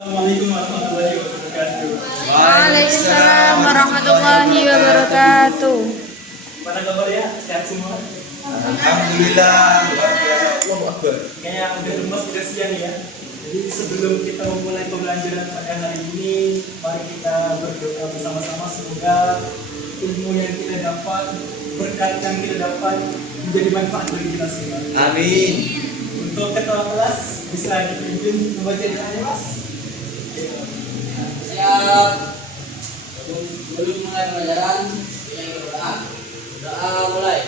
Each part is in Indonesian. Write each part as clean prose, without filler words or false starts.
Assalamualaikum warahmatullahi wabarakatuh. Waalaikumsalam warahmatullahi wabarakatuh. Pada kabar ya? Sehat semua? Alhamdulillah, luar biasa. Allahu Akbar. Kayaknya udah lemas, udah siang ya. Jadi sebelum kita memulai pembelajaran pada hari ini, mari kita berdoa bersama-sama semoga ilmu yang kita dapat, berkat yang kita dapat menjadi manfaat bagi kita semua. Amin. Untuk ketua kelas bisa dipimpin membaca doanya, Mas. Siap. Sebelum mulai pelajaran, yang berdoa. Doa mulai.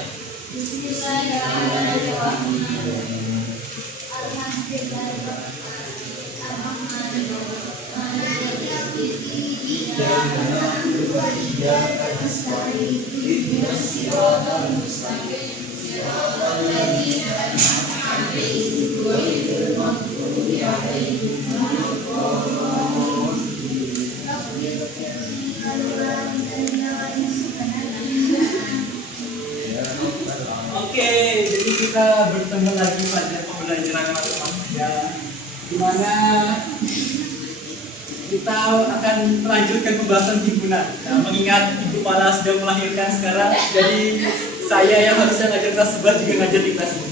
Oke, jadi kita bertemu lagi pada pembelajaran matematika dimana kita akan melanjutkan pembahasan himpunan. Nah, mengingat Ibu Pala sudah melahirkan sekarang, jadi saya yang harusnya ngajar kelas 11 juga ngajar di kelas ini.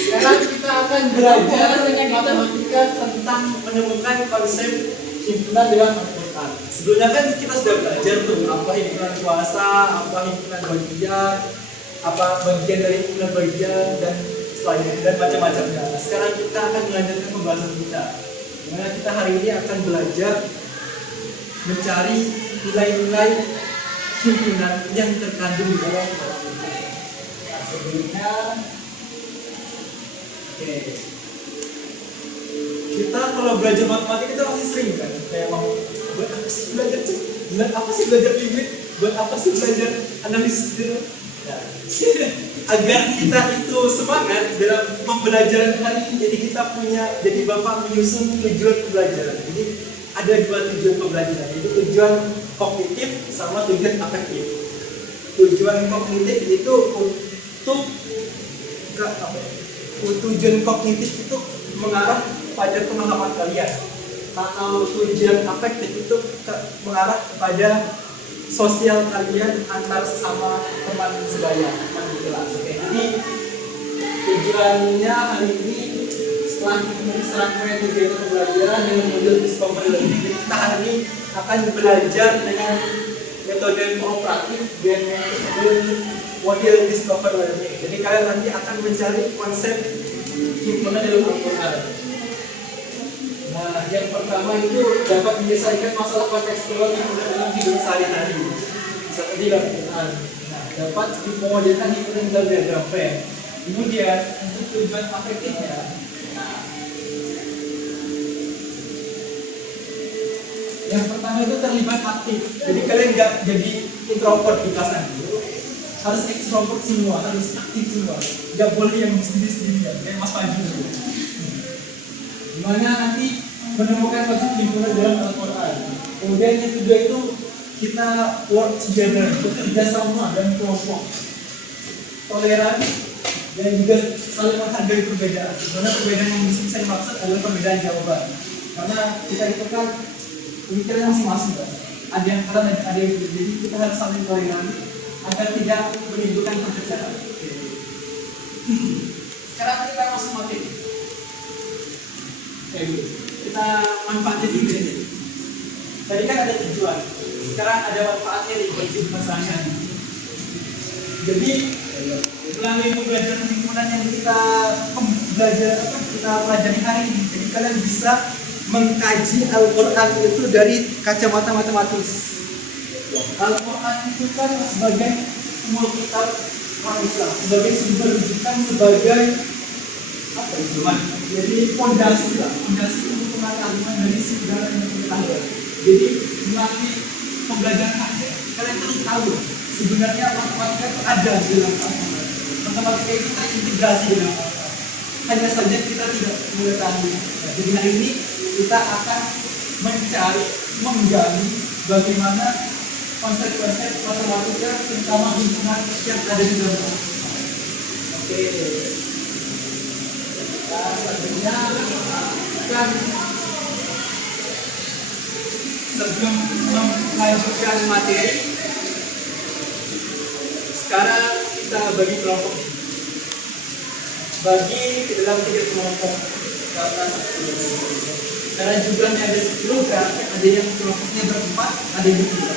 Sekarang kita akan belajar matematika tentang menemukan konsep himpunan dalam Al-Quran. Sebelumnya kan kita sudah belajar tuh apa himpunan kuasa, apa himpunan bagian, apa bagian dari himpunan bagian dan selanjutnya dan macam-macamnya. Nah, sekarang kita akan melanjutkan pembahasan kita. Dimana kita hari ini akan belajar mencari nilai-nilai himpunan yang terkandung di dalam Al-Quran. Nah, sebelumnya, oke. Kita kalau belajar matematika itu pasti sering kan kayak mau buat apa sih belajar tuh, buat apa sih belajar limit, buat apa sih belajar analisis gitu. Nah, agar kita itu semangat dalam pembelajaran hari ini, jadi kita punya, jadi bapak menyusun tujuan pembelajaran. Jadi ada dua tujuan pembelajaran, yaitu tujuan kognitif sama tujuan afektif. Tujuan kognitif itu untuk tujuan kognitif itu mengarah pada pemahaman kalian, atau tujuan afektif itu mengarah kepada sosial kalian antar sesama teman sebaya, teman di kelas. Oke, jadi tujuannya hari ini setelah mulai tujuan pembelajaran dengan model discovery learning, jadi kita hari ini akan belajar dengan metode kooperatif dan model discovery learning. Jadi kalian nanti akan mencari konsep himpunan dalam Al-Quran. Nah, yang pertama itu dapat menyelesaikan masalah kontekstual himpunan dalam hidup sehari-hari. Seperti dalam Al-Quran. Nah, dapat memodelkan himpunan dalam diagram Venn. Kemudian untuk tujuan afektifnya, yang pertama itu terlibat aktif. Jadi kalian nggak jadi introvert di kelas nanti. Harus ekstrovert semua, harus aktif semua. Nggak boleh yang sendiri-sendirian, kayak Mas Fajri. Dimana nanti menemukan konsep himpunan dalam Al-Quran. Kemudian yang kedua itu kita work together, bekerja sama dan kelompok, toleran dan juga saling menghargai perbedaan. Karena perbedaan yang di sini saya maksud adalah perbedaan jawaban. Karena kita itu kan pemikiran masing-masing, kan? Ada yang keren, ada yang berbeda. Jadi kita harus saling toleran agar tidak menimbulkan perpecahan. Sekarang kita masuk materi. Kita manfaatnya juga ya. Tadi kan ada tujuan, sekarang ada manfaatnya di prinsip masalahnya. Jadi melalui pembelajaran himpunan yang kita pelajari hari ini, jadi kalian bisa mengkaji Al-Quran itu dari kacamata matematis. Al-Quran itu kan sebagai semua kitab manusia, sebagai sumber rujukan, sebagai apa itu? Jadi fondasi lah, fondasi untuk pengetahuan dari segala yang kita tahu. Jadi melalui pembelajaran aja, kalian harus tahu sebenarnya matematika itu ada di dalam Al-Quran. Matematika itu terintegrasi dalam Al-Quran. Hanya saja kita tidak mengetahui. Nah, jadi hari ini kita akan mencari, menggali bagaimana konsep-konsep matematika, terutama himpunan yang ada di dalam Al-Quran. Oke. Nah, selanjutnya lanjutkan sebelum melanjutkan materi. Sekarang kita bagi kelompok, bagi ke dalam 3 kelompok karena jumlahnya ada 10, berarti ada yang kelompoknya berempat, ada yang bertiga.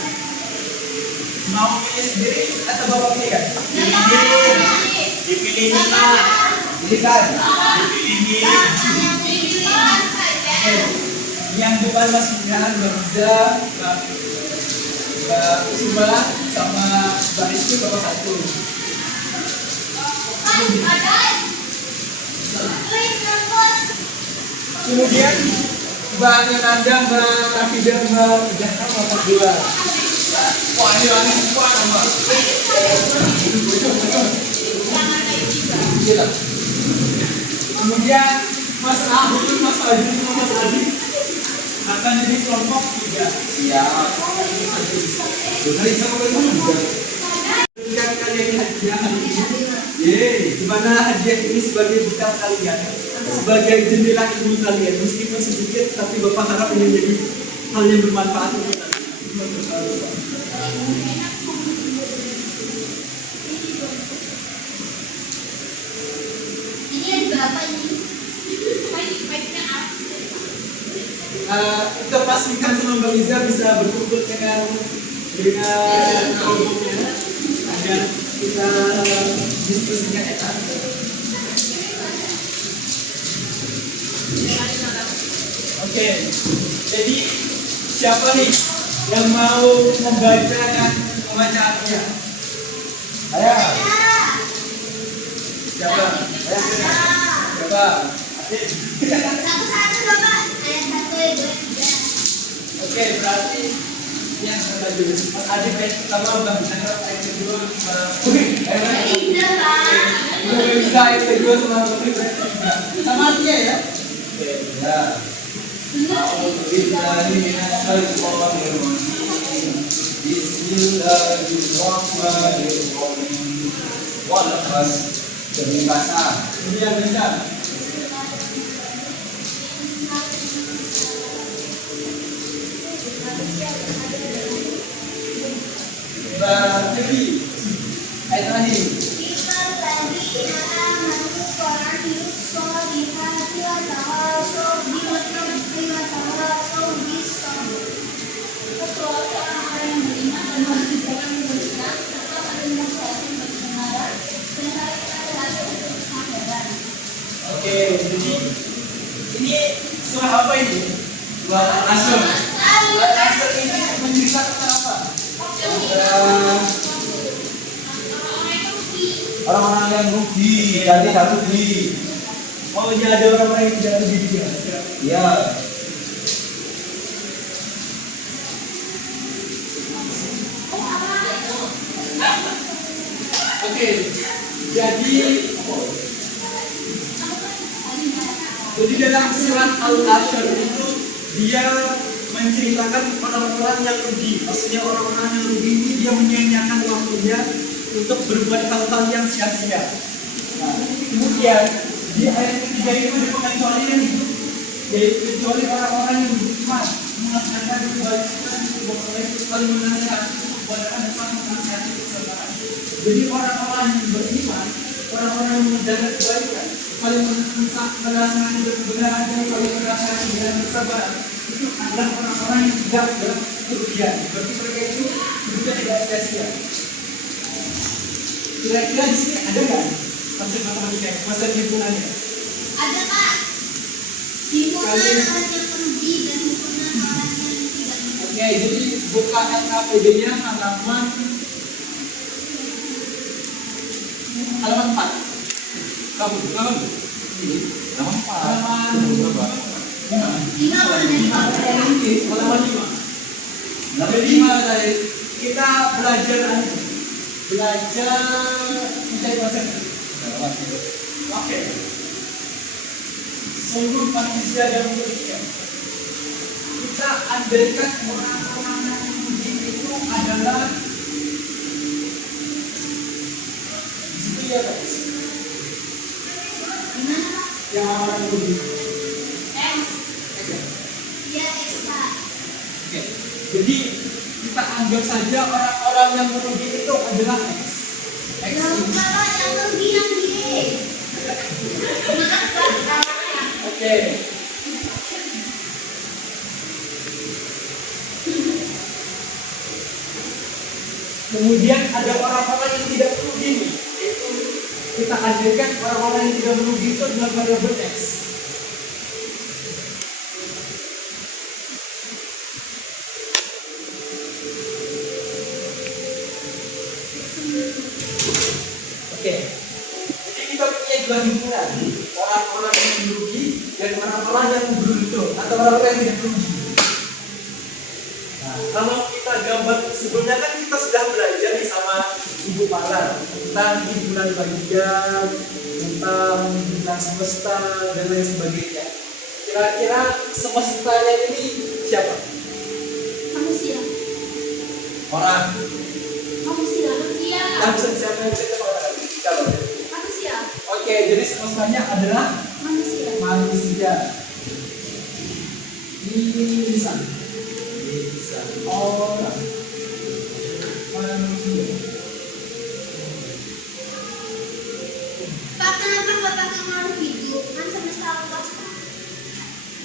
Mau pilih sendiri atau bapak pilihkan? Dipilih Pak. Pilihkan. Dipilih. Yang depan Mas Mihan, Mbak Riza, Mbak Kusuma, sama Mbak Rizky bapak satu. Kemudian Mbak Nanda, Mbak Rafida, Mbak Jahra bapak 2. Wah, ini wangi semua nama. Kemudian Mas Ahmad, Mas Adi, Mas Adi akan jadi kelompok 3. Siap. Hari sama juga. Berikan kalian hadiah hari ini. Gimana hadiah ini sebagai bekal kalian, sebagai jendela ilmu kalian, meskipun sedikit, tapi Bapak harap ini menjadi hal yang bermanfaat untuk kalian. Kita pastikan sama Mbak Liza bisa berkumpul dengan kelompoknya agar kita diskusinya enak. Oke, jadi siapa nih yang mau membaca dan membaca artinya? Saya. Siapa? Siapa? Oke, berarti yang saya dulu. Mas Adi ayat pertama, Mbak Bisa ayat kedua, Mbak Bisa ayat kedua, sama Mbak Bisa ayat ketiga. Sama artinya ya? Oke, ya. Bismillahirrahmanirrahim. Walaqad demi bahasa. Kemudian bisa. Mbak Devi, ayat terakhir. Oke, jadi ini surah apa ini? Surah Al-Asr. Al-Asr ini menceritakan apa? Orang-orang yang rugi dan tidak rugi. Oh, ini ada orang-orang yang tidak rugi juga. Ya. Oke, jadi dalam surat Al-Asr itu dia menceritakan orang-orang yang rugi. Maksudnya orang-orang yang rugi ini dia menyia-nyiakan waktunya untuk berbuat hal-hal yang sia-sia. Nah, kemudian di ayat ketiga itu ada pengecualian itu, yaitu kecuali orang-orang yang beriman mengatakan kebaikan, saling menasihati, kebenaran dan saling menasihati kesabaran. Jadi orang-orang yang beriman, orang-orang yang menjaga kebaikan, saling menasihati kebenaran dan saling menasihati dengan kesabaran, itu adalah orang-orang yang tidak dalam kerugian. Berarti mereka itu hidupnya tidak sia-sia. Kira-kira di sini ada nggak konsep matematika, konsep himpunannya? Ada Pak. Himpunan orang yang rugi dan himpunan orang yang tidak rugi. Oke, jadi buka NKPD-nya halaman 4. Kamu, halaman 4. halaman berapa? 5. Halaman 5. Jadi kita belajar mencari konsep. Oke. Sungguh manusia dan manusia. Kita andaikan orang-orang yang rugi itu adalah itu ya guys. Gimana? Yang orang rugi. X. Artinya orang-orang yang merugi itu adalah X. X Yang ini. salah yang bilang dia. Maaf Pak. Oke. Kemudian ada orang-orang yang tidak merugi nih. Yaitu kita hadirkan orang-orang yang tidak merugi itu adalah variabel X. Oke. Jadi kita punya dua himpunan, orang-orang yang merugi dan orang-orang yang beruntung atau orang-orang yang tidak merugi. Nah, kalau kita gambar sebelumnya kan kita sudah belajar nih sama Ibu Mara tentang himpunan bagian, tentang semesta dan lain sebagainya. Kira-kira semestanya ini siapa? Manusia. Orang. Manusia. Yang siapa yang bisa orang? Siapa? Manusia. Oke, jadi semestanya adalah Manusia. manusia. Insan. Orang. Manusia. Pak, kenapa nggak pakai makhluk hidup? Kan semesta luas.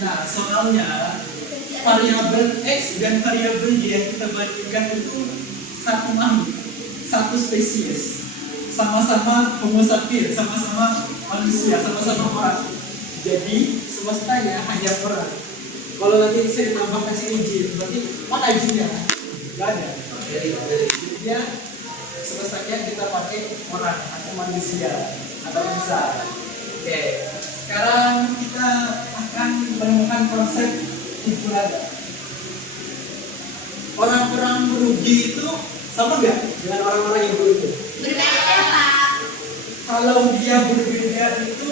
Nah, soalnya variabel X dan variabel Y yang kita bandingkan itu satu makhluk, satu spesies, sama-sama Homo sapiens, sama-sama manusia, sama-sama orang. Jadi semestanya hanya orang. Kalau nanti saya ditambahkan sini jin, berarti mana jinnya? Gak ada. Jadi dia semestanya kita pakai orang atau manusia atau insan. Oke, sekarang kita akan menemukan konsep himpunan. Orang-orang merugi itu sama nggak dengan orang-orang yang beruntung? Berbeda Pak. Kalau dia berbeda itu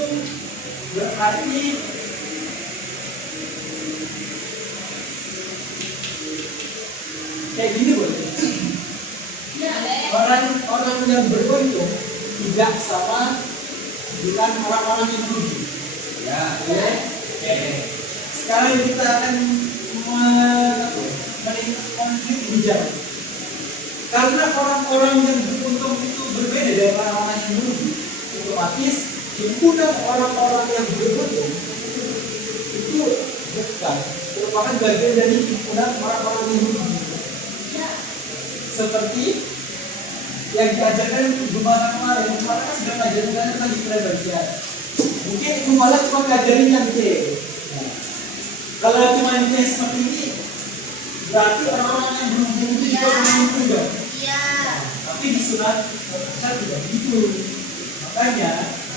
berarti kayak gini boleh. Ya. Orang-orang yang beruntung tidak sama dengan orang-orang yang merugi. Ya, oke. Sekarang kita akan konflik bicara. Karena orang-orang yang beruntung itu berbeda dari orang-orang yang merugi, otomatis himpunan orang-orang yang beruntung itu bukan merupakan bagian dari himpunan orang-orang yang merugi. Ya. Seperti yang diajarkan Ibu Mala kemarin kan sudah ngajarin tentang himpunan bagian. Mungkin Ibu Mala cuma ngajarin yang C. Nah, kalau cuma yang C seperti ini, berarti orang-orang yang beruntung itu juga beruntung juga. Iya. Tapi di surat Al-Fatihah tidak begitu. Makanya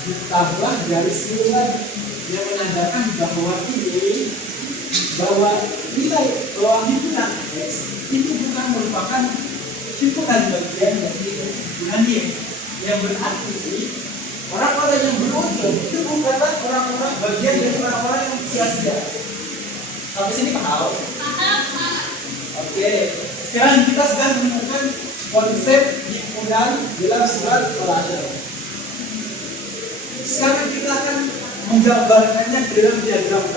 ditambah garis lurus yang menandakan bahwa nilai bahwa himpunan X itu bukan merupakan himpunan bagian dari himpunan Y. Yang berarti orang-orang yang beruntung itu bukanlah orang-orang bagian dari orang-orang yang sia-sia. Sampai sini paham? Paham Pak. Oke, sekarang kita sedang menemukan konsep himpunan dalam surat Al-Fatihah. Sekarang kita akan menggambarkannya dalam diagram P.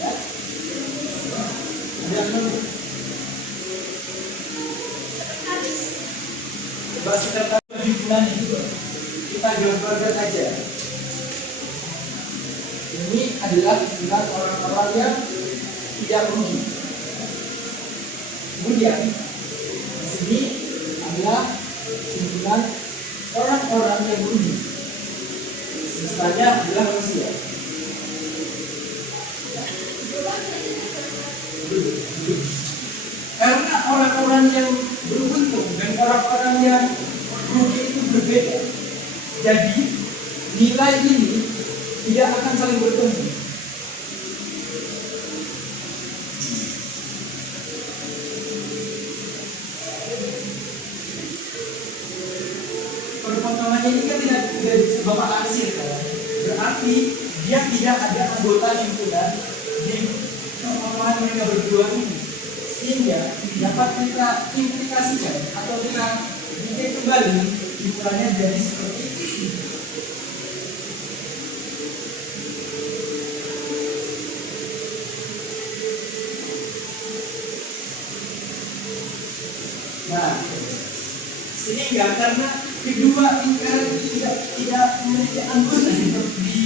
Ya. Diagram Habis. bahasa kata himpunan itu kita gambarkan aja. Ini adalah himpunan orang-orang yang tidak merugi. Kemudian di sini adalah himpunan orang-orang yang merugi. Semestanya adalah manusia. Karena orang-orang yang beruntung dan orang-orang yang merugi itu berbeda, jadi nilai ini tidak akan saling bertemu. Perpotongannya ini kan tidak Bapak langsir kan? Berarti dia tidak ada anggota himpunan di perpotongan mereka berdua ini, sehingga dapat kita implikasikan atau kita bikin kembali himpunannya jadi seperti ini. Nah, sehingga karena kedua lingkaran tidak memiliki anggota di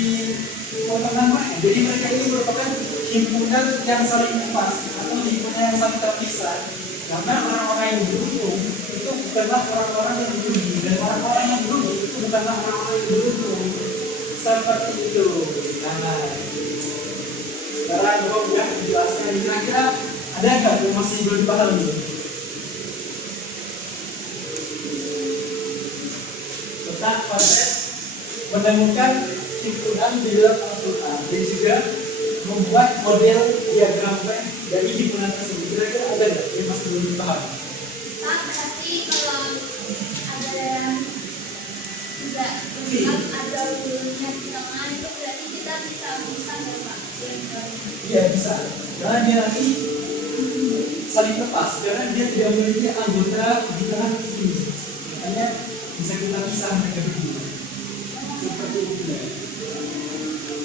potongan mana, jadi mereka ini merupakan himpunan yang saling lepas atau himpunan yang saling terpisah. Karena orang-orang yang beruntung itu bukanlah orang-orang yang merugi, dan orang-orang yang merugi itu bukanlah orang-orang yang beruntung. Seperti itu. Nah, sekarang Bapak udah menjelaskan, kira-kira ada nggak yang masih belum paham ini? Tentang konsep menemukan himpunan di dalam Al-Quran dan juga membuat model diagram dari himpunan tersebut. Kira-kira ada nggak yang masih belum paham? Pak, berarti kalau ada yang tidak lengkap, ada hurufnya di tengah, itu berarti kita bisa nggak Pak? Iya bisa. Karena dia nanti saling lepas, karena dia tidak memiliki anggota di tengah ini. Makanya bisa kita pisah mereka berdua. Seperti itu.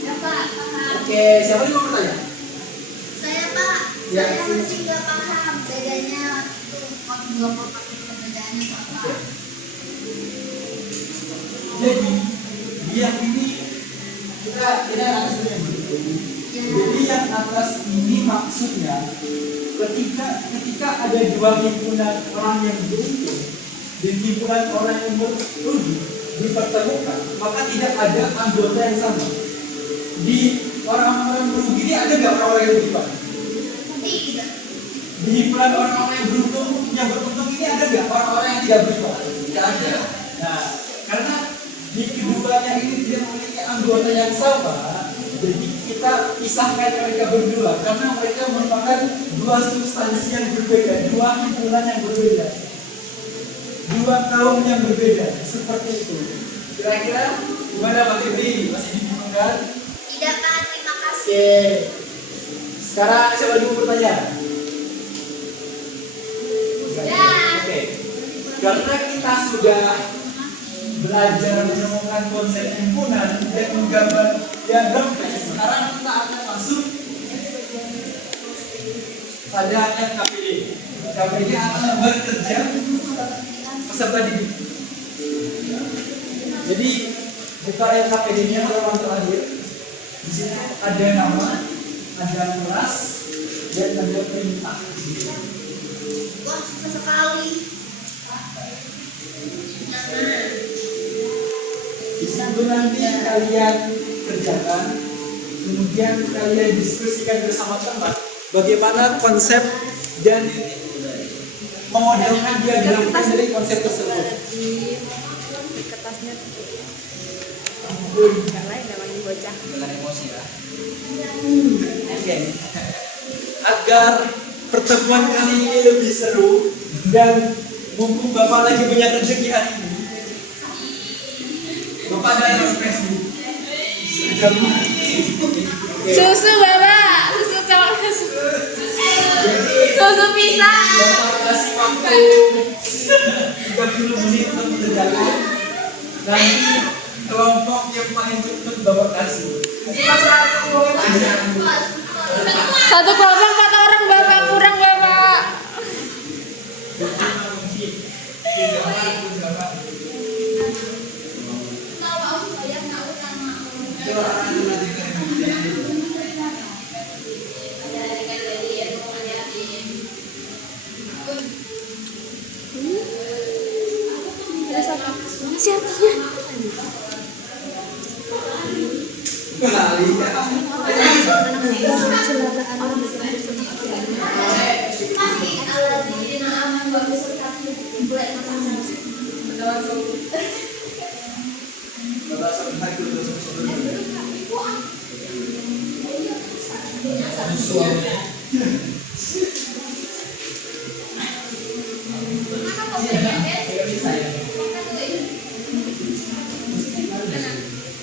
Ya Pak, paham. Oke, siapa yang mau bertanya? Saya Pak, Ya, saya sini. masih nggak paham bedanya tuh dua kotak itu perbedaannya Pak. Jadi yang ini kita atas dulu yang berikut. Ya. Jadi yang atas ini maksudnya ketika ada dua himpunan orang yang beruntung dan himpunan orang yang merugi dipertemukan, maka tidak ada anggota yang sama. Di orang-orang merugi ini ada nggak orang-orang yang rugi Pak? Tidak. Di himpunan orang-orang yang beruntung ini ada nggak orang-orang yang tidak berusaha? Tidak ada. Nah, karena di keduanya ini tidak memiliki anggota yang sama, jadi kita pisahkan mereka berdua karena mereka merupakan dua substansi yang berbeda, dua himpunan yang berbeda, dua kaum yang berbeda, seperti itu. Kira-kira gimana Pak Febri? Masih dibingungkan? Tidak Pak, terima kasih. Oke. Sekarang siapa lagi mau bertanya? Oke. Karena kita sudah belajar menemukan konsep himpunan dan menggambar diagram flash, sekarang kita akan masuk pada KPD. KPD akan bekerja peserta didik. Jadi buka KPD-nya halaman terakhir. Di sini ada nama, ada kelas, dan ada perintah. Wah, susah sekali. Jangan. Di situ nanti kalian kerjakan, kemudian kalian diskusikan bersama teman bagaimana konsep dan memodelkan diagram dari konsep tersebut. Di kertasnya yang lain namanya bocah. Dengan emosi ya. Oke. Agar pertemuan kali ini lebih seru dan mumpung Bapak lagi banyak rezeki hari ini, Bapak ada Facebook. Susu Bapak, susu cowok susu. Susu pisang. Bapak kasih waktu 30 menit untuk mengerjakan. Nanti kelompok yang paling cepat Bapak kasih. Satu kelompok 4 orang Bapak, kurang Bapak. Siapanya?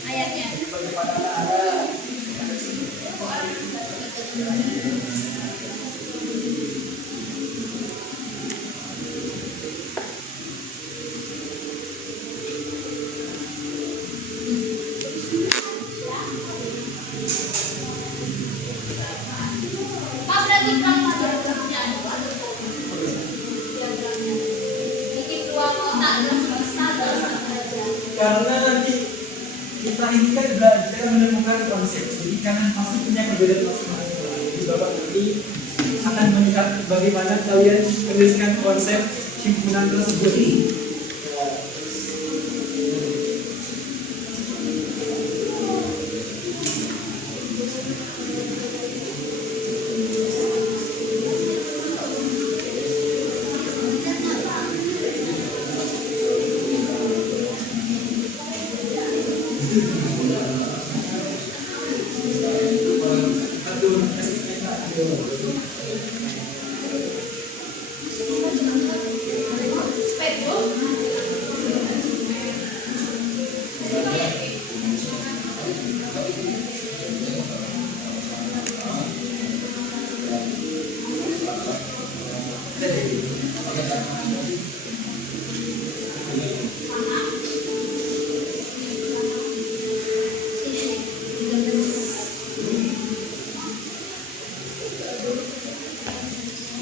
Ayatnya. Karena nanti kita ini kan belajar menemukan konsep. Jadi kalian pasti punya perbedaan masing-masing. Jadi Bapak nanti akan melihat bagaimana kalian menuliskan konsep himpunan tersebut.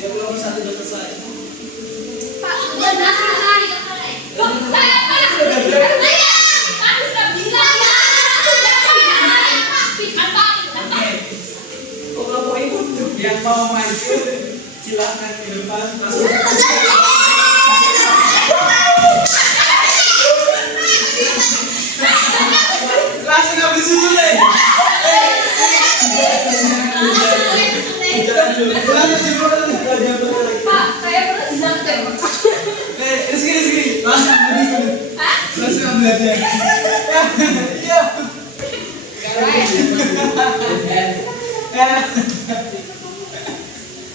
Ya belum satu udah selesai. Pak, udah selesai. Loh, saya Pak. Saya kan sudah bilang ya. Apa? Kok kamu ikut tuh? Yang mau maju silakan ke depan masuk. Langsung ambil susu deh. Pak, saya pernah disantet. Rizky. Langsung ambil aja. Iya.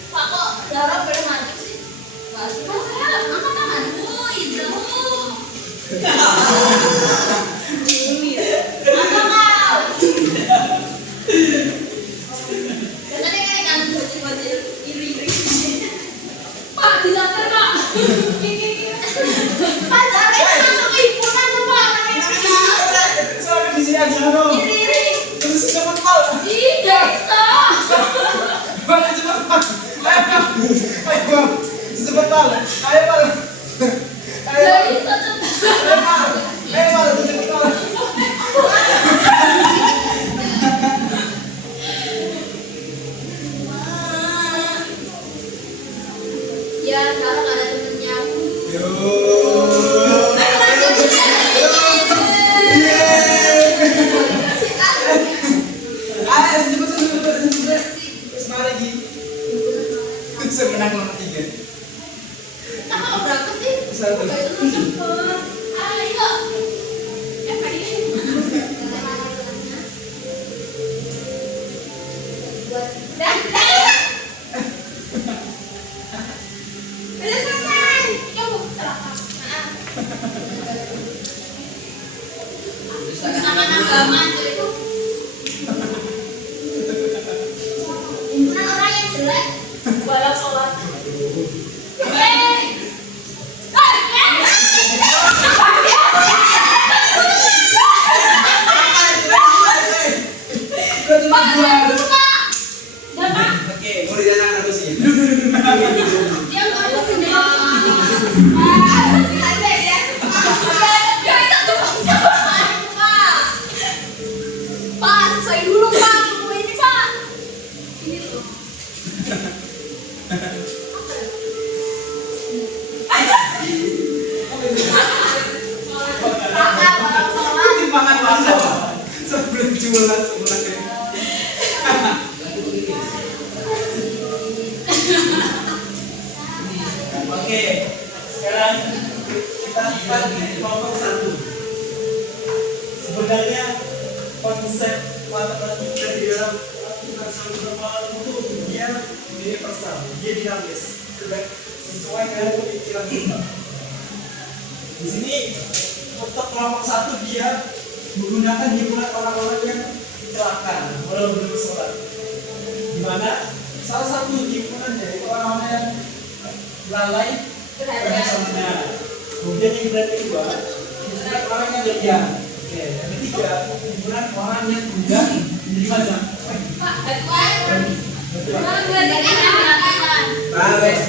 Pak, kok Zara pada maju sih? Mas, saya angkat tangan. Itu. Apa kau? Biasanya kan ikan bocil iri-iri. Pak, disantet Pak. Pak, Zara itu masuk ke himpunan tuh Pak. Soalnya di sini aja dong. Iri-iri. Terus cepat mal. Ih, gak bisa. Ayo cepat mal. Ayo cepat mal. Ayo mal. Ayo. Gak bisa cepat. Ayo mal, cepat mal. Ya, sekarang ada temennya. Ayo cepat. Semangat lagi. Semenang nomor 3. Sama berapa sih? Satu. Cepet. Ayo. Udah selesai. Coba. Sama agama itu. Himpunan orang yang jelek. Walau sholat. Oke, mau dijalankan atau sih? Timbangan mana? Sebelum jualan sebulan ini. Oke, sekarang kita lihat kelompok 1. Sebenarnya konsep matematika di dalam aplikasi saluran itu dia universal, dia dinamis, sesuai dengan pemikiran kita. Di sini untuk kelompok 1 dia menggunakan himpunan orang-orang yang kecelakaan walau belum sholat. Di mana salah satu himpunannya itu orang-orang yang lalai pada sholatnya. Kemudian yang kedua himpunan orang yang berdiam. Oke, yang ketiga himpunan orang yang tidak menerima zakat. Baik.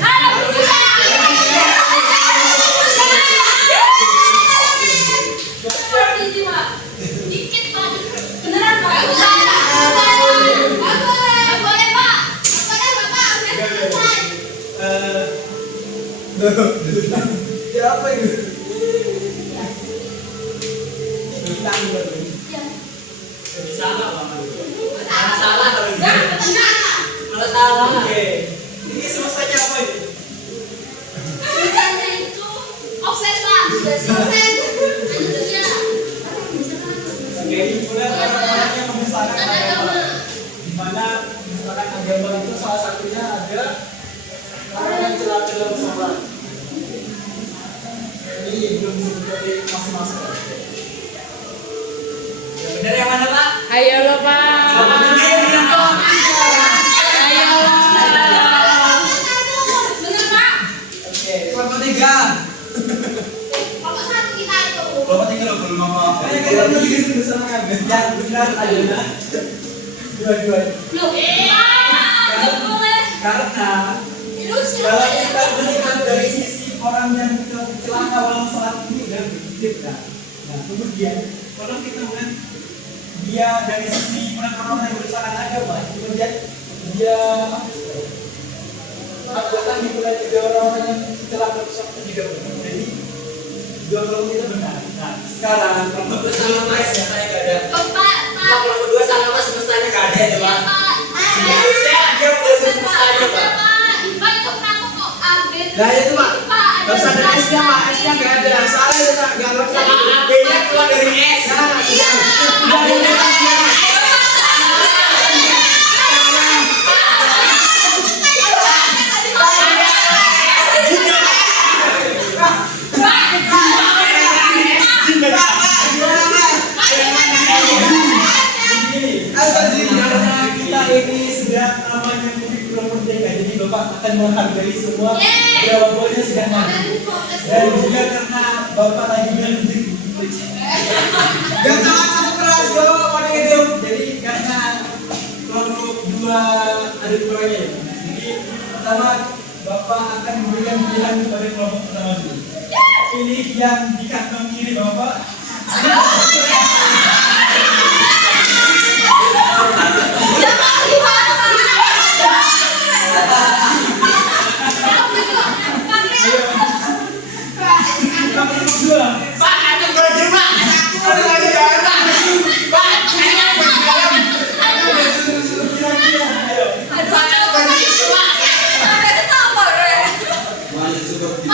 Ya apa itu? Bintang baru. Ya. Salah banget. Salah kalau gitu. Malah salah. Oke. Ini semuanya apa ini? Tulisannya itu offset Pak. Offset. Indonesia. Oke, ini kemudian orang-orang yang membesarkan agama. Di mana membesarkan agama itu salah satunya ada orang yang celaka dalam sholat. Ini belum disebut dari masing-masing. Yang benar yang mana, Pak? Ayo lo Pak. Ayo lo. Bener Pak. Oke, kelompok 3. Pokok satu kita itu. Bapak tinggal belum apa-apa. Kayaknya kita lagi membesarkan. Yang benar adalah dua-dua. Loh, Pak. Boleh. Karena Terus kalau kita melihat dari sisi orang yang celaka dalam sholat ini dan berpikir, nah kemudian kalau kita melihat dia dari sisi orang yang berusaha agama, kemudian dia anggota himpunan juga orang-orang yang celaka sholat itu juga benar. Jadi dua kelompok itu benar. Nah sekarang kelompok Bersama Mas, saya enggak ada. Pak. Kalau berdua sama Mas semestanya enggak ada ya, Ya, Pak. Pak. Harusnya dia mulai semestanya, Pak. Pak itu kenapa kok update? Nah itu Pak, Pak, nggak usah ada S-nya Pak, S-nya nggak ada. Salah itu Pak, nggak ngerti. Sama AB-nya keluar dari S. Nah, Iya. udah ada S-nya. Karena kita ini sedang namanya mudik belum merdeka, jadi Bapak akan menghargai semua jawabannya sudah mana. Dan juga karena Bapak lagi mudik. Jangan salah satu keras, Bapak mau ngejauh. Jadi karena kelompok 2 ada kurangnya. Jadi pertama Bapak akan memberikan pilihan kepada kelompok pertama dulu. Pilih yang di kantong kiri Bapak. Kelompok kedua. Pak, ada baju, Pak. Ada baju, Pak. Pak, saya baju. Kira-kira, ayo. Pak, ada baju, Pak. Masih cukup di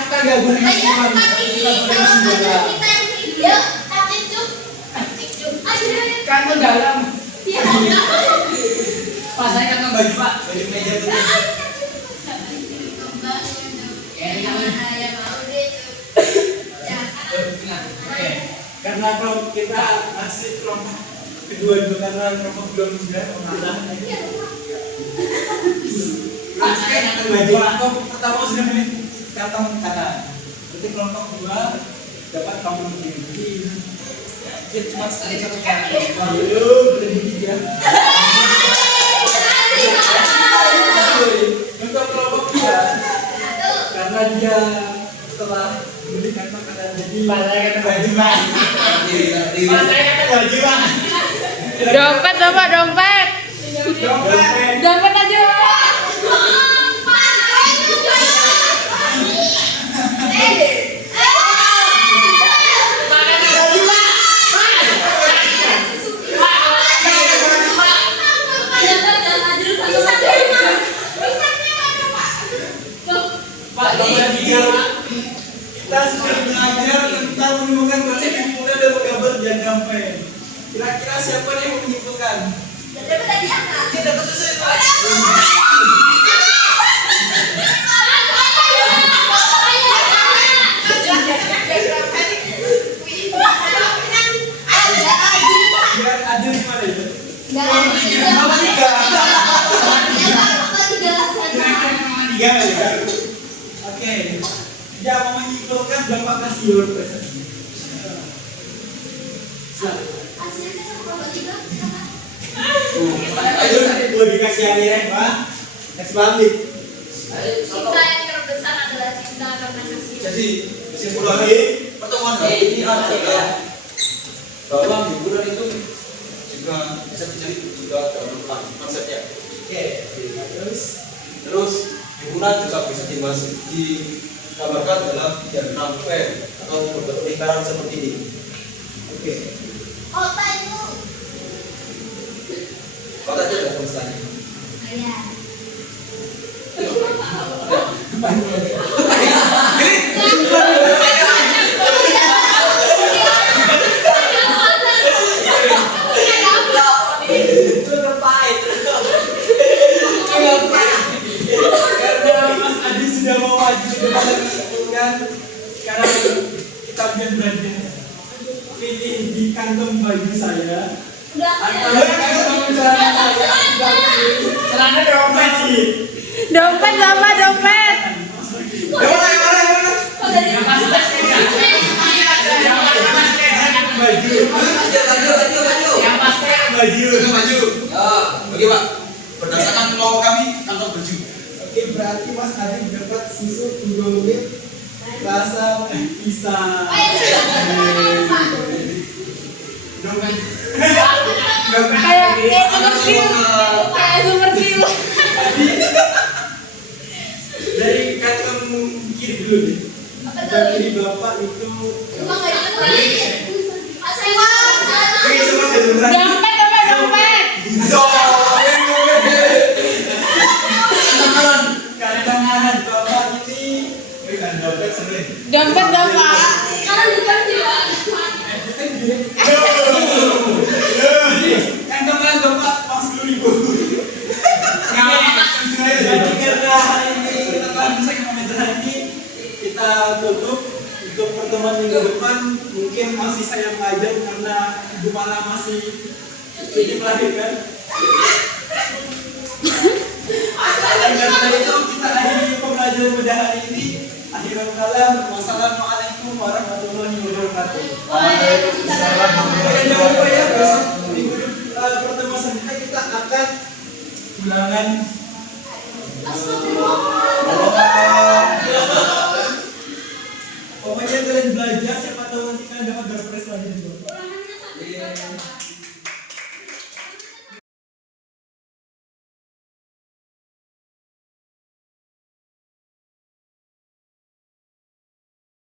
Kita nggak boleh kesimpulan. Kita boleh kesimpulan. Kantong dalam. Pak, saya kan baju, Pak. Baju meja itu. Oke. Karena kelompok kita masih kelompok kedua juga karena kelompok belum sudah mengalah. Saya akan baju, Pak. Kelompok pertama sudah milih kantong kanan. Berarti kelompok 2 dapat kantong kiri. Jadi cuma satu kantong. Ayo, berhenti ya. Untuk kelompok 2 karena dia telah beli kantong kanan jadi saya kata baju Pak. Saya kata baju Pak. Dompet Bapak, dompet. Dompet. Dompet aja Pak. Pak, kita sudah belajar tentang menemukan konsep himpunan dan menggambar diagram Venn. Kira-kira siapa yang mau menyimpulkan? Kita kesusun Pak. Biar adil gimana ya? Nomor 3. Tiga kali ya? Oke. Yang mau menyimpulkan Bapak kasih your present. Ayo tadi gua dikasih aliran Pak. Kasih balik. Cinta yang terbesar adalah cinta karena kasih. Jadi kesimpulan lagi pertemuan hari ini adalah bahwa hiburan itu juga bisa menjadi juga dalam konsepnya. Oke. Terus Terus himpunan juga bisa digambarkan dalam diagram Venn atau berbentuk lingkaran seperti ini. Oke. Kota itu. Kota itu ada tulisannya. Iya. Karena Mas Adi sudah mau maju di depan dan sekarang kita berada pilih di kantong baju saya atau kantong celana saya. Celana dompet sih. Dompet Bapak, dompet. Yang mana? Yang pas tas ya. Yang pas tas baju. Yang pas tas baju. Maju. Ya, bagi Pak. Berdasarkan kelompok kami kantong baju. Oke, berarti Mas Adi dapat susu 2 menit rasa pisang. Dompet. Kayak seperti lu. Dari kantong kiri dulu nih. Kantong kiri Bapak itu Dompet, Bapak, dompet. kantong kanan Bapak ini Dompet sering. Dompet, Bapak. kantong kanan Bapak pas 10.000. Jadi karena hari ini kita telah bisa komentar hari ini, kita tutup untuk pertemuan minggu depan. Mungkin masih saya mengajar karena Ibu Mala masih ingin melahirkan. Dan karena itu kita akhiri pembelajaran pada hari ini. Akhirul kalam, wassalamualaikum warahmatullahi wabarakatuh. Dan jangan lupa ya, besok minggu pertemuan selanjutnya kita akan ulangan Astagfirullah.